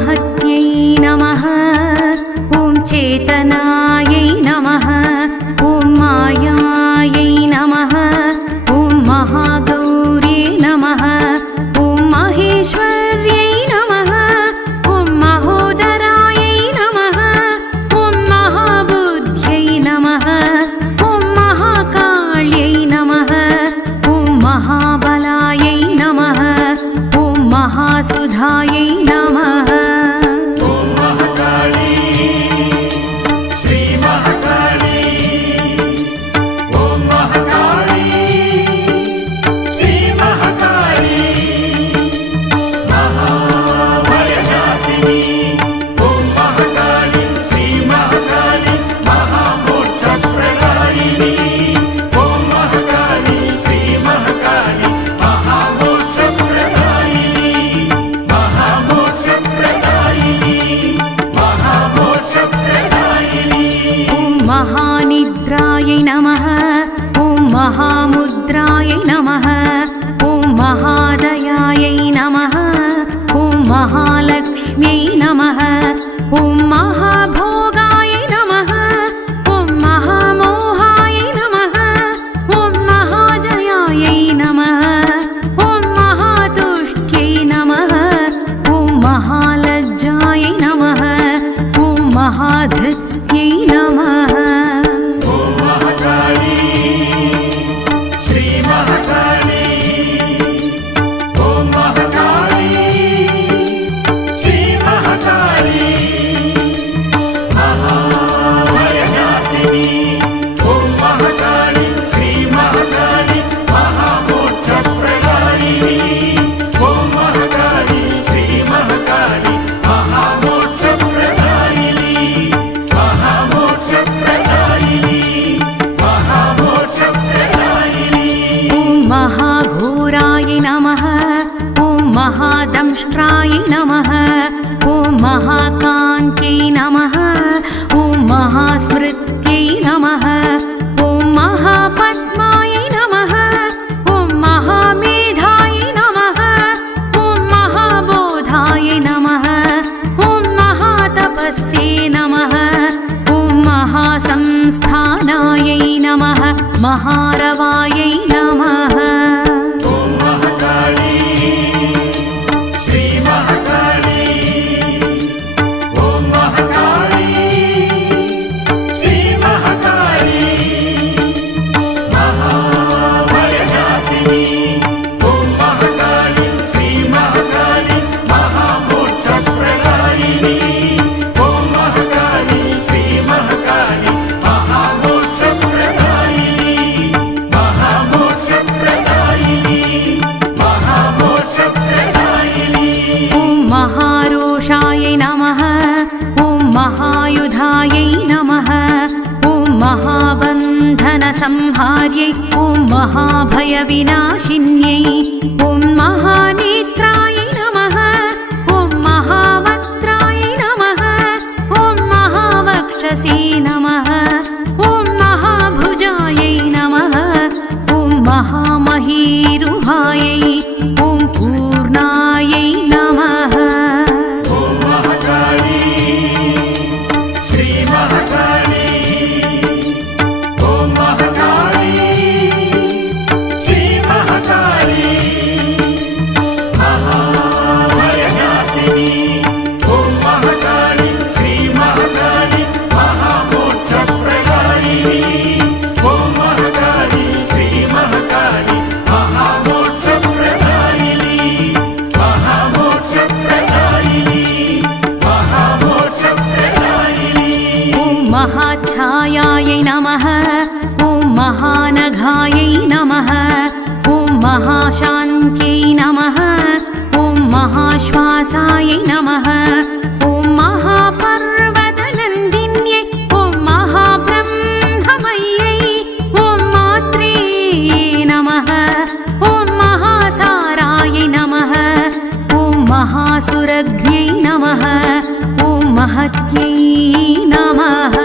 महत्यै नमः। ॐ चेतनायै नमः। ॐ मायायै नमः। ॐ महागौर्यै नमः। ॐ महेश्वर्यै नमः। ॐ महोदरायै नमः। ॐ महाबुद्ध्यै नमः। ॐ महाकाल्यै नमः। ॐ महाबलायै नमः। ॐ महासुधायै नमः। महानिद्रायै नमः। ॐ महामुद्रायै नमः। ॐ महादयायै नमः। ॐ महालक्ष्म्यै नमः। ॐ महाभोगायै नमः। ॐ महामोहायै नमः। ॐ महाजयायै नमः। ॐ महातुष्ट्यै नमः। ॐ महालज्जायै नमः। ॐ महाधृत्यै नमः। महाघोरायै नमः। ॐ महादंष्ट्रायै नमः। ॐ महाकान्त्यै नमः। ॐ महास्मृत्यै नमः। ॐ महापद्मायै नमः। ॐ महामेधायै नमः। ॐ महाबोधायै नमः। ॐ महातपस्यै नमः। ॐ महासंस्थानायै नमः। महारवायै नमः। महारोषायै नमः। ॐ महायुधायै नमः। ॐ महाबन्धनसंहार्यै। ॐ महाभयविनाशिन्यै। ॐ महानेत्रायै नमः। ॐ महावक्त्रायै नमः। ॐ महावक्षसे नमः। ॐ महाभुजायै नमः। ॐ महामहीरुहायै। ॐ पूर्णायै नमः। महाच्छायायै नमः। ॐ महानघायै नमः। ॐ महाशान्त्यै नमः। ॐ महाश्वासायै नमः। ॐ महापर्वतनन्दिन्यै। ॐ महाब्रह्ममय्यै। ॐ मात्रे नमः। ॐ महासारायै नमः। ॐ महासुरग्न्यै नमः। ॐ महत्यै नमः।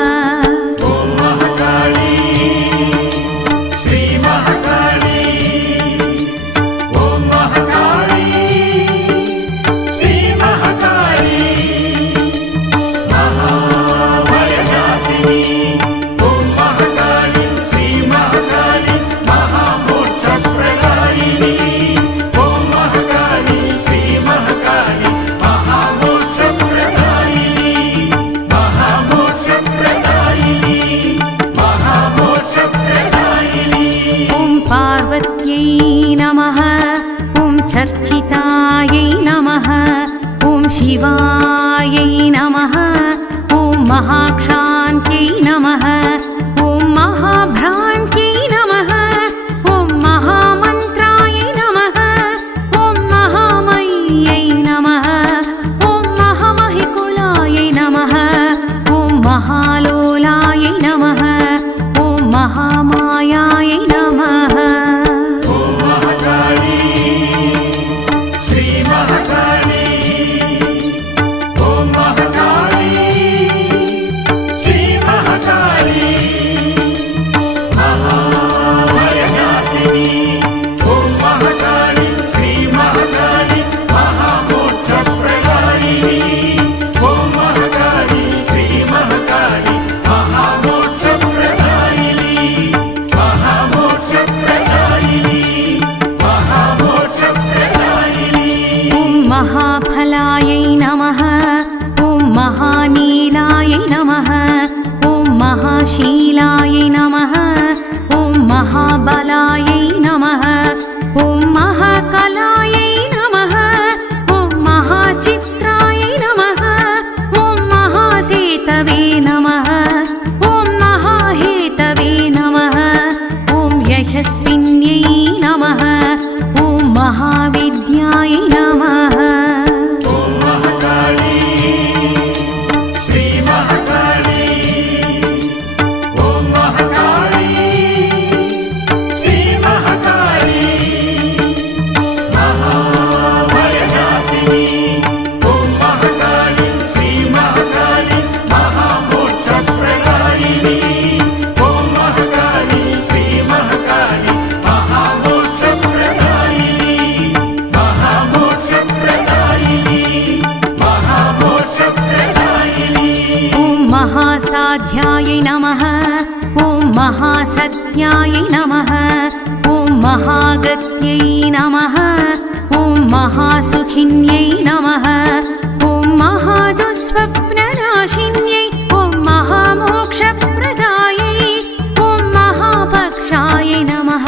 महाकाली महाक्षान्त्यै नमः ॐ महाभ्रान्त्यै नमः ॐ महामन्त्राय नमः ॐ महामय्यै नमः ॐ महामहिकुलाय नमः ॐ महालोलाय नमः ॐ महामायाय नमः महाफलायै नमः ॐ महानीलाय नमः ॐ महाशीलाय नमः ॐ महाबलायै नमः ॐ महाकलायै नमः ॐ महाचित्राय नमः ॐ महासेतवे नमः ॐ महाहेतवे नमः ॐ यशस्विन्यै नमः ॐ महाविद्याय नमः महासाध्याय नमः ॐ महासत्याय नमः ॐ महागत्यै नमः ॐ महासुखिन्यै नमः ॐ महादुःस्वप्ननाशिन्यै ॐ महामोक्षप्रदायै ॐ महापक्षाय नमः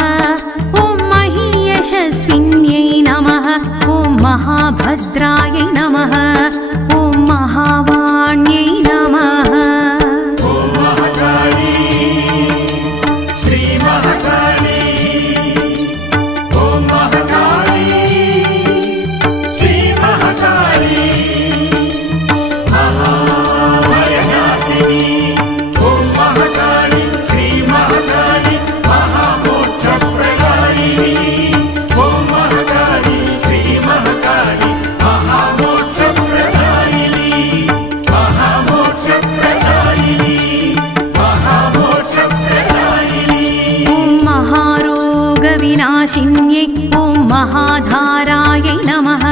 ॐ महीयशस्विन्यै नमः ॐ महाभद्राय नमः ॐ महावाण्यै नमः विनाशिन्यै ॐ महाधाराय नमः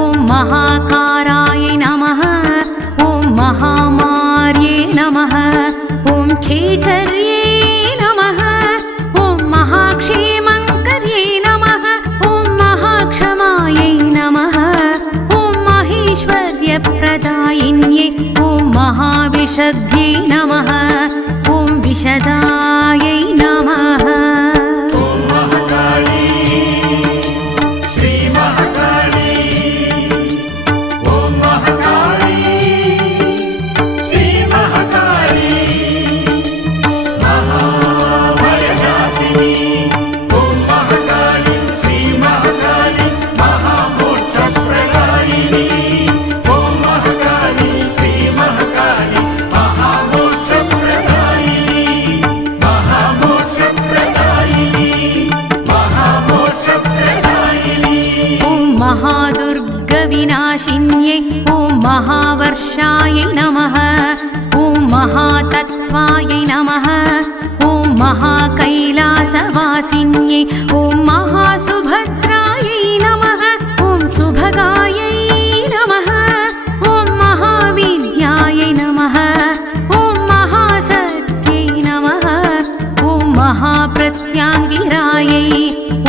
ॐ महाकाराय नमः ॐ महामार्ये नमः ॐ खेचर्ये नमः ॐ महाक्षेमङ्कर्ये नमः ॐ महाक्षमायै नमः ॐ माहेश्वर्यप्रदायिन्यै ॐ महाविशद्ध्ये नमः ॐ विशदायै नमः महादुर्गविनाशिन्यै ॐ महावर्षाय नमः ॐ महातत्त्वाय नमः ॐ महाकैलासवासिन्यै ॐ महासुभद्रायै नमः ॐ सुभगायै नमः ॐ महाविद्याय नमः ॐ महासत्यै नमः ॐ महाप्रत्याङ्गिरायै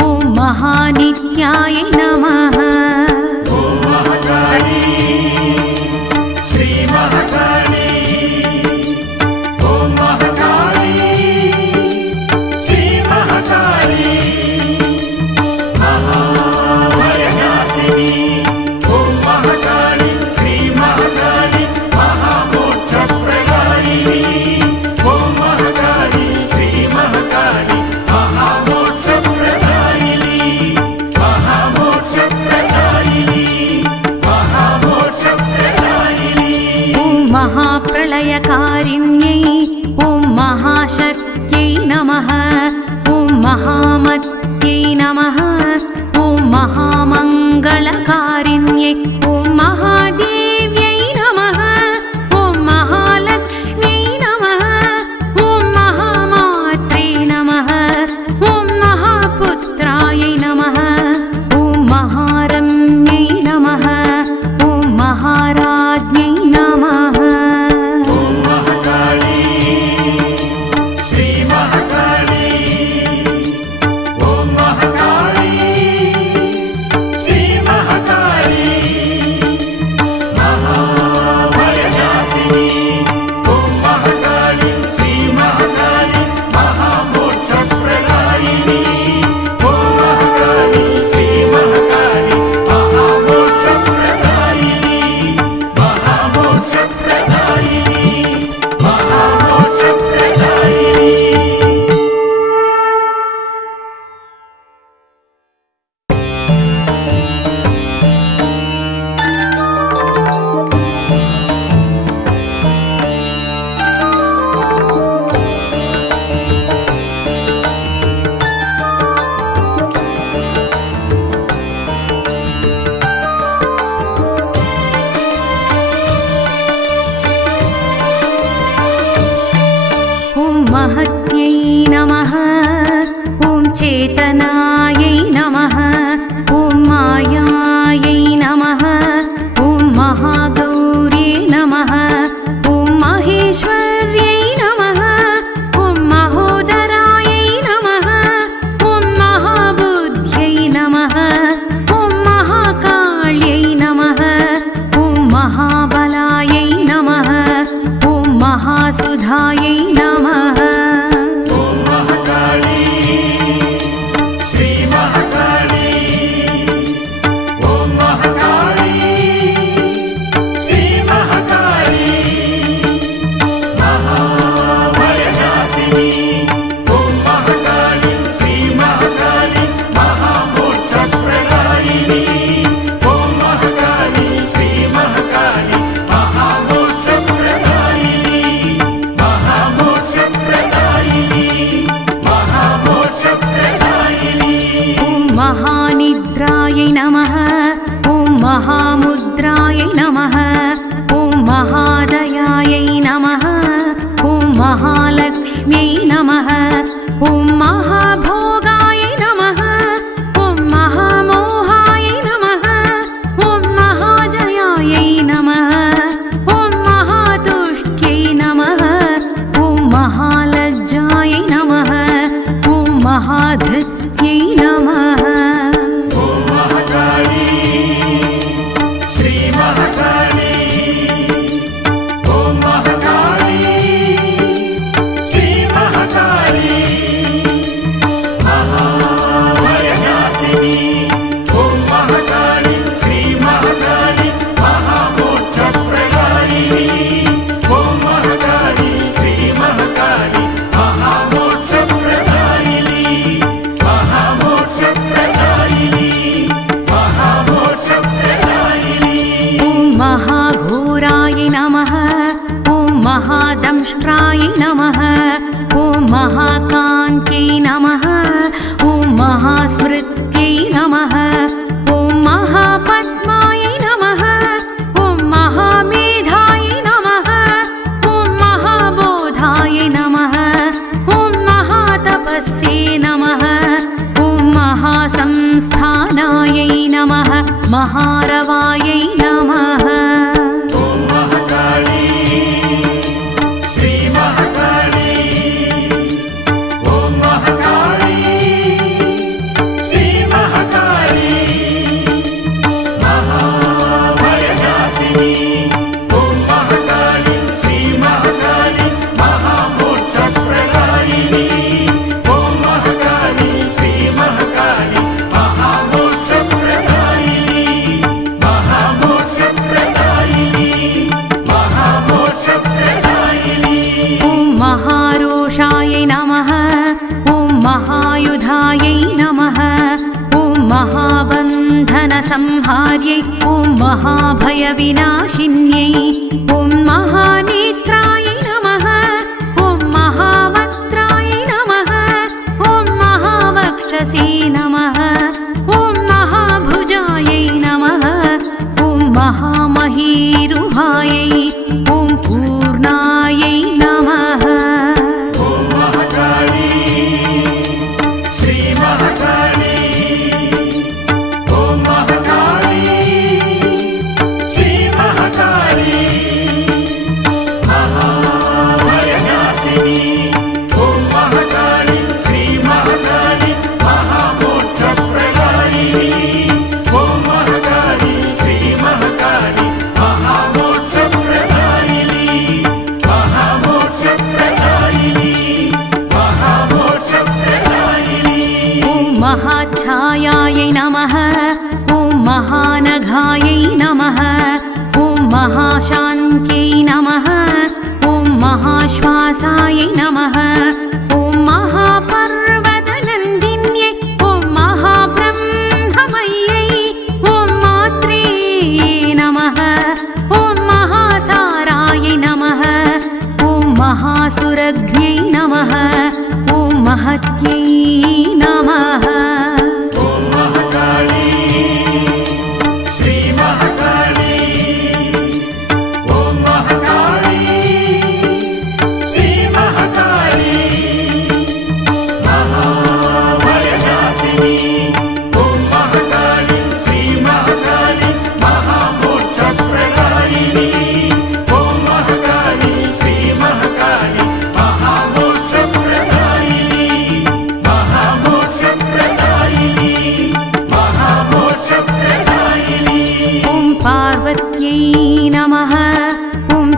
ॐ महानित्याय नमः महाप्रलयकारिण्यै ॐ महाशक्त्यै नमः ॐ महामत्यै नमः ॐ महामङ्गलकारिण्यै ॐ महादेव्यै नमः ॐ महालक्ष्म्यै नमः ॐ महामात्रे नमः ॐ महापुत्रायै नमः ॐ महारम्यै नमः ॐ महाराज्ञै नमः। महत्यै नमः ॐ चेतनायै नमः ॐ मायायै नमः ॐ महागौर्यै नमः ॐ महेश्वर्यै नमः ॐ महोदरायै नमः ॐ महाबुद्ध्यै नमः ॐ महाकाल्यै नमः ॐ महाबलायै नमः ॐ महासुधायै नमः। महानिद्रायै नमः ॐ महामुद्रायै नमः ॐ महादयायै नमः ॐ महालक्ष्म्यै नमः ॐ महाभोगायै नमः ॐ महामोहायै नमः ॐ महाजयायै नमः ॐ महातुष्ट्यै नमः ॐ महालज्जायै नमः ॐ महाधृत्यै नमः। महाघोरायै नमः ॐ महादंष्ट्रायै नमः ॐ महाकान्त्यै नमः ॐ महास्मृत्यै नमः ॐ महापद्मायै नमः ॐ महामेधायै नमः ॐ महाबोधायै नमः ॐ महातपस्यै नमः ॐ महासंस्थानायै नमः महारवायै नमः। महारोषायै नमः ॐ महायुधायै नमः ॐ महाबन्धनसंहार्यै ॐ महाभयविनाशिन्यै ॐ महानेत्रा महाशान्त्यै नमः ॐ महाश्वासायै नमः ॐ महापर्वतनन्दिन्यै ॐ महाब्रह्ममय्यै ॐ मात्रे नमः ॐ महासारायै नमः ॐ महासुरभ्यै नमः ॐ महत्यै नमः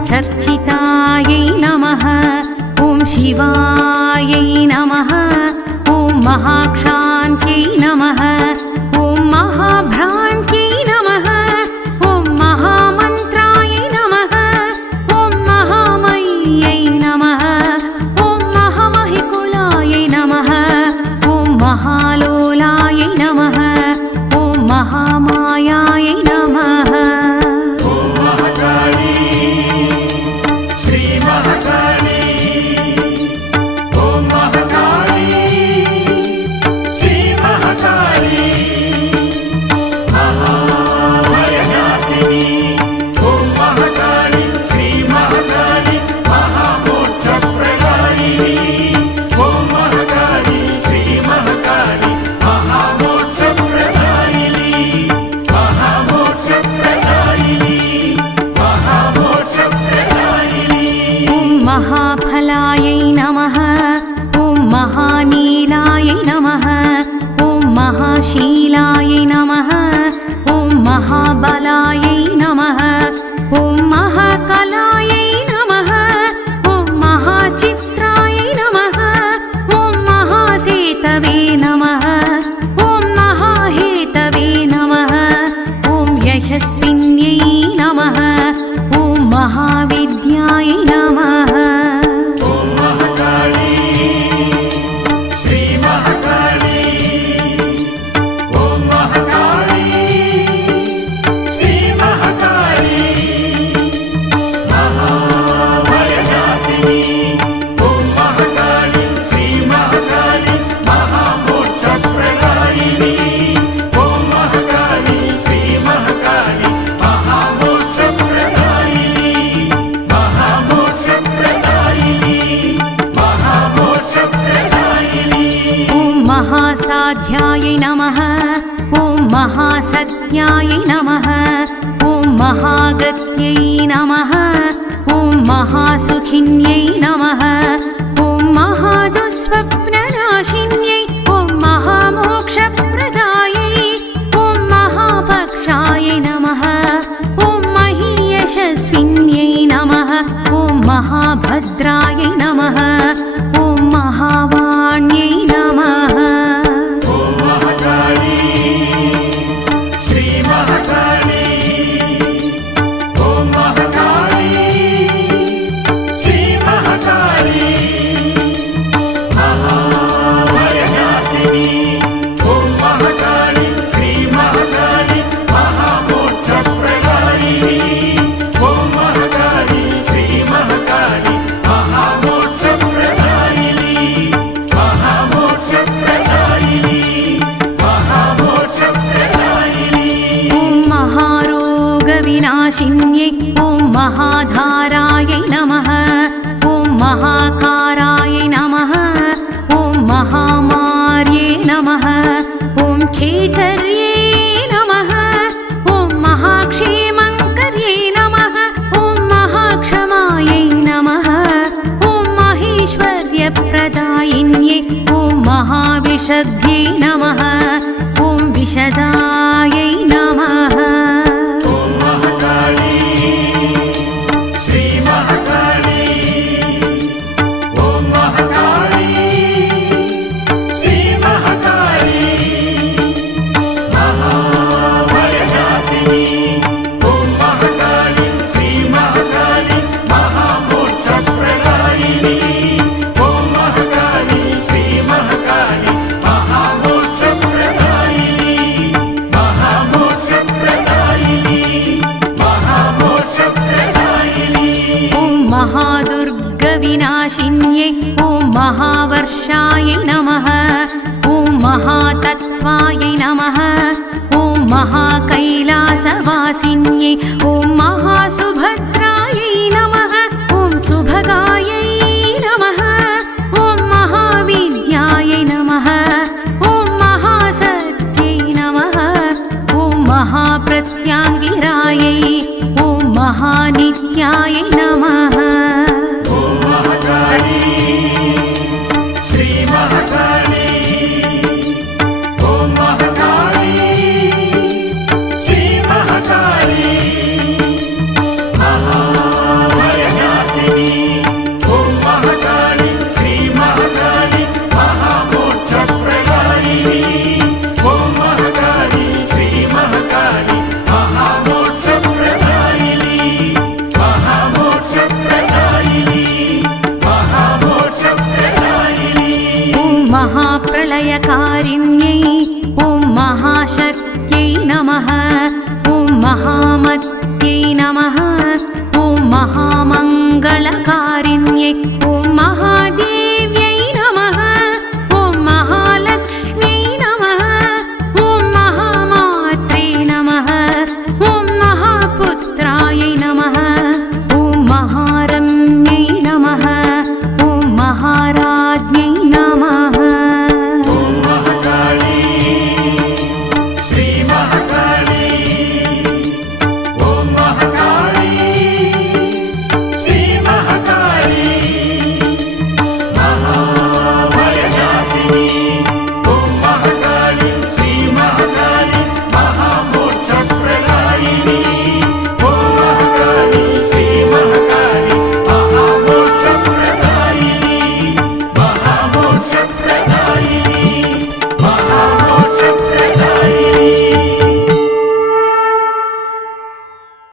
चर्चितायै नमः ॐ शिवायै नमः ॐ महाक्षान्त्यै नमः ॐ महाभ्रान्त्यै नमः ॐ महामन्त्रायै नमः ॐ महामय्यै नमः ॐ महामहिकुलायै नमः ॐ महालोलायै नमः ॐ महामायायै नमः महाफलायै नमः ॐ महानीलायै नमः ॐ महाशीलायै नमः ॐ महाबलायै नमः ॐ महाकलायै नमः ॐ महाचित्रायै नमः ॐ महासेतवे नमः ॐ महाहेतवे नमः ॐ यशस्विन्यै नमः ॐ महाविद्यायै नमः महासाध्यायै नमः ॐ महासत्यायै नमः ॐ महागत्यै नमः ॐ महासुखिन्यै नमः ॐ महादुःस्वप्ननाशिन्यै ॐ महामोक्षप्रदायै ॐ महापक्षायै नमः ॐ महीयशस्विन्यै नमः ॐ महाभद्रायै नमः ॐ महावाण्यै नमः विनाशिन्यै ॐ महाधारायै नमः ॐ महाकारायै नमः ॐ महामार्ये नमः ॐ खेचर्ये नमः ॐ महाक्षेमङ्कर्ये नमः ॐ महाक्षमायै नमः ॐ महेश्वर्यप्रदायिन्यै ॐ महाविशद्ध्ये नमः ॐ विशदायै नमः ॐ महासुभद्रायै नमः ॐ सुभगायै नमः ॐ महाविद्यायै नमः ॐ महासत्यै नमः ॐ महाप्रत्याङ्गिरायै ॐ महानित्यायै नमः महाप्रलयकारिण्यै ॐ महाशक्त्यै नमः ॐ महामत्यै नमः